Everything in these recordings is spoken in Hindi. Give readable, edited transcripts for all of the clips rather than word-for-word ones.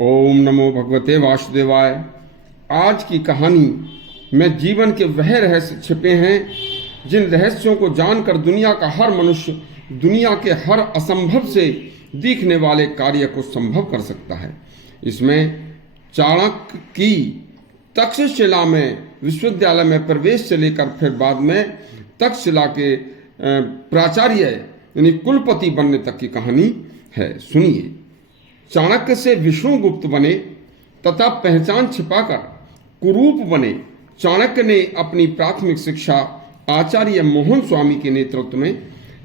ओम नमो भगवते वासुदेवाय। आज की कहानी में जीवन के वह रहस्य छिपे हैं जिन रहस्यों को जानकर दुनिया का हर मनुष्य दुनिया के हर असंभव से दिखने वाले कार्य को संभव कर सकता है। इसमें चाणक्य की तक्षशिला में विश्वविद्यालय में प्रवेश से लेकर फिर बाद में तक्षशिला के प्राचार्य यानी कुलपति बनने तक की कहानी है। सुनिए। चाणक्य से विष्णुगुप्त बने तथा पहचान छिपाकर कुरूप बने। चाणक्य ने अपनी प्राथमिक शिक्षा आचार्य मोहन स्वामी के नेतृत्व में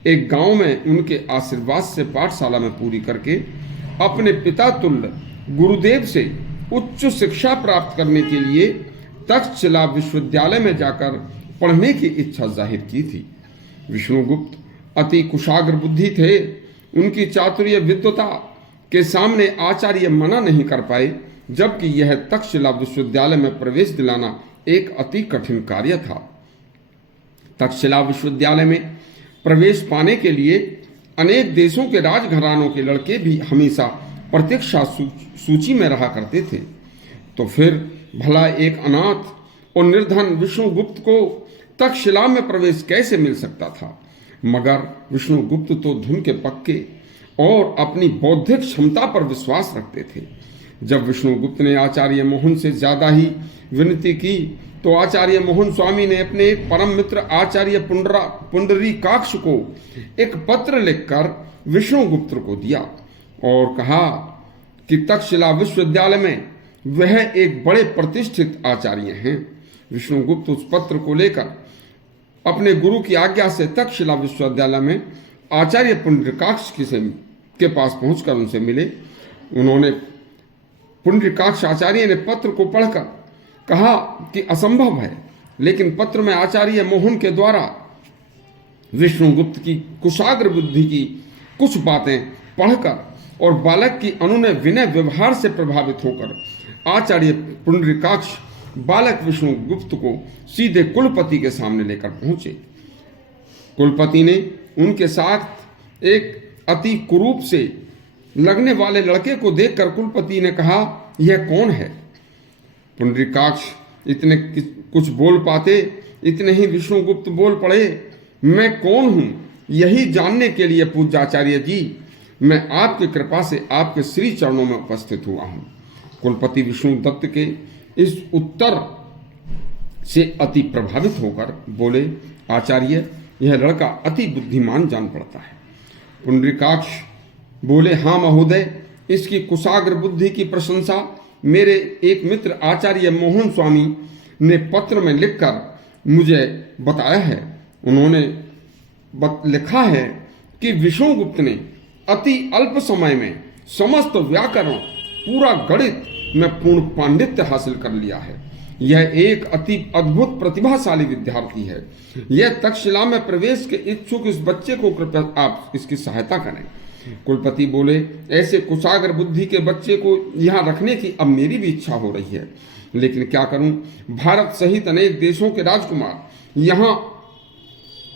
एक गांव में उनके आशीर्वाद से पाठशाला में पूरी करके अपने पिता तुल्य गुरुदेव से उच्च शिक्षा प्राप्त करने के लिए तक्षशिला विश्वविद्यालय में जाकर पढ़ने की इच्छा जाहिर की थी। विष्णुगुप्त अति कुशाग्र बुद्धि थे। उनकी चातुर्य विद्वता के सामने आचार्य मना नहीं कर पाए, जबकि यह तक्षशिला विश्वविद्यालय में प्रवेश दिलाना एक अति कठिन कार्य था। तक्षशिला विश्वविद्यालय में प्रवेश पाने के लिए अनेक देशों के राजघरानों के लड़के भी हमेशा प्रतीक्षा सूची में रहा करते थे। तो फिर भला एक अनाथ और निर्धन विष्णुगुप्त को तक्षशिला में प्रवेश कैसे मिल सकता था? मगर विष्णुगुप्त तो धुन के पक्के और अपनी बौद्धिक क्षमता पर विश्वास रखते थे। जब विष्णुगुप्त ने आचार्य मोहन से ज्यादा ही विनती की तो आचार्य मोहन स्वामी ने अपने परम मित्र आचार्य पुंडरीकाक्ष को एक पत्र लिखकर विष्णुगुप्त को दिया और कहा कि तक्षशिला विश्वविद्यालय में वह एक बड़े प्रतिष्ठित आचार्य हैं। विष्णुगुप्त उस पत्र को लेकर अपने गुरु की आज्ञा से तक्षशिला विश्वविद्यालय में आचार्य पुंडरीकाक्ष के पास पहुंचकर उनसे मिले। उन्होंने पुंडरीकाक्ष आचार्य ने पत्र को पढ़कर कहा कि असंभव है, लेकिन पत्र में आचार्य मोहन के द्वारा विष्णुगुप्त की कुशाग्र बुद्धि की कुछ बातें पढ़कर और बालक की अनुनय विनय व्यवहार से प्रभावित होकर आचार्य पुंडरीकाक्ष बालक विष्णुगुप्त को सीधे कुलपति के सामने लेकर पहुंचे। कुलपति ने उनके साथ एक अति कुरूप से लगने वाले लड़के को देखकर कुलपति ने कहा, यह कौन है? पुंडरीकाक्ष इतने कुछ बोल पाते, इतने ही विष्णुगुप्त बोल पड़े, मैं कौन हूं यही जानने के लिए पूज्याचार्य जी मैं आपकी कृपा से आपके श्री चरणों में उपस्थित हुआ हूं। कुलपति विष्णुदत्त के इस उत्तर से अति प्रभावित होकर बोले, आचार्य यह लड़का अति बुद्धिमान जान पड़ता है। पुंडरीकाक्ष बोले, हाँ महोदय, इसकी कुशाग्र बुद्धि की प्रशंसा मेरे एक मित्र आचार्य मोहन स्वामी ने पत्र में लिखकर मुझे बताया है। उन्होंने लिखा है कि विष्णुगुप्त ने अति अल्प समय में समस्त व्याकरण पूरा गणित में पूर्ण पांडित्य हासिल कर लिया है। यह एक अति अद्भुत प्रतिभाशाली विद्यार्थी है। यह तक्षशिला में प्रवेश के इच्छुक इस बच्चे को कृपया आप इसकी सहायता करें। कुलपति बोले, ऐसे कुशाग्र बुद्धि के बच्चे को यहाँ रखने की अब मेरी भी इच्छा हो रही है, लेकिन क्या करूं? भारत सहित अनेक देशों के राजकुमार यहाँ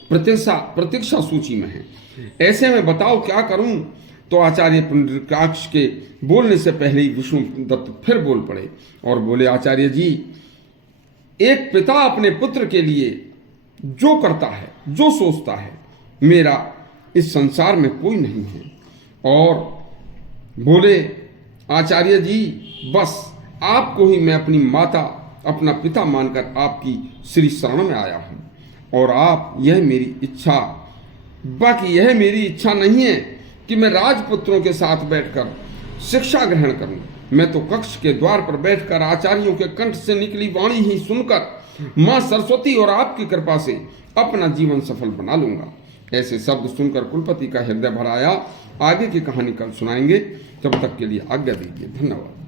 प्रतीक्षा सूची में हैं। ऐसे में बताओ क्या करूं? तो आचार्य पुंडरीकाक्ष के बोलने से पहले ही विष्णुदत्त फिर बोल पड़े और बोले, आचार्य जी, एक पिता अपने पुत्र के लिए जो करता है, जो सोचता है, मेरा इस संसार में कोई नहीं है। और बोले, आचार्य जी, बस आपको ही मैं अपनी माता, अपना पिता मानकर आपकी श्री शरण में आया हूं और आप यह मेरी इच्छा, बाकी यह मेरी इच्छा नहीं है कि मैं राजपुत्रों के साथ बैठकर शिक्षा ग्रहण करूं। मैं तो कक्ष के द्वार पर बैठकर आचार्यों के कंठ से निकली वाणी ही सुनकर मां सरस्वती और आपकी कृपा से अपना जीवन सफल बना लूंगा। ऐसे शब्द सुनकर कुलपति का हृदय भर आया। आगे की कहानी कल सुनाएंगे, तब तक के लिए आज्ञा दीजिए। धन्यवाद।